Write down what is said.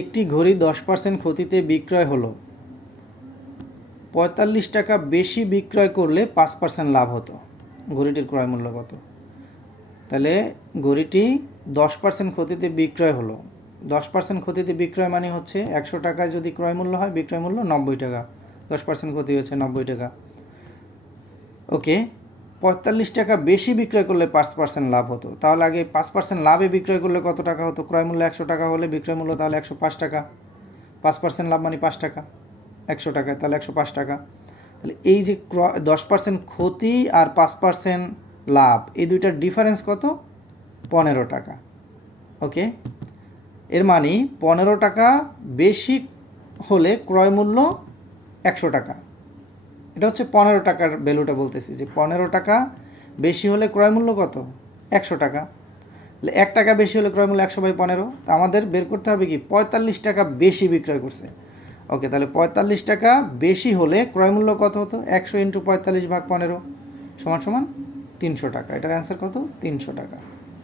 একটি ঘড়ি 10% ক্ষতিতে বিক্রয় হলো, 45 টাকা বেশি বিক্রয় করলে 5% লাভ হতো। ঘড়িটির ক্রয় মূল্য কত? তাহলে ঘড়িটি 10% ক্ষতিতে বিক্রয় হলো। 10% ক্ষতিতে বিক্রয় মানে হচ্ছে 100 টাকায় যদি ক্রয় মূল্য হয়, বিক্রয় মূল্য 90 টাকা। 10% ক্ষতি হচ্ছে 90 টাকা। ওকে, 45 টাকা বেশি বিক্রয় করলে 5% লাভ হতো। তাহলে আগে 5% লাভে বিক্রয় করলে কত টাকা হতো? ক্রয় মূল্য 100 টাকা হলে বিক্রয় মূল্য তাহলে 105 টাকা। 5% লাভ মানে 5 টাকা, 100 টাকায় তাহলে 105 টাকা। তাহলে এই যে 10% ক্ষতি আর 5% লাভ, এই দুইটার ডিফারেন্স কত? 15 টাকা। ওকে, এর মানে 15 টাকা বেশি হলে ক্রয় মূল্য 100 টাকা। এটা হচ্ছে 15 টাকার ভ্যালুটা বলতেছি, যে 15 টাকা বেশি হলে ক্রয় মূল্য কত? 100 টাকা। তাহলে 1 টাকা বেশি হলে ক্রয় মূল্য 100/15। তো আমাদের বের করতে হবে কি? 45 টাকা বেশি বিক্রয় করছে। ওকে, তাহলে 45 টাকা বেশি হলে ক্রয় মূল্য কত হতো? 100 × 45/15 = 300 টাকা। এটার অ্যান্সার কত? 300 টাকা।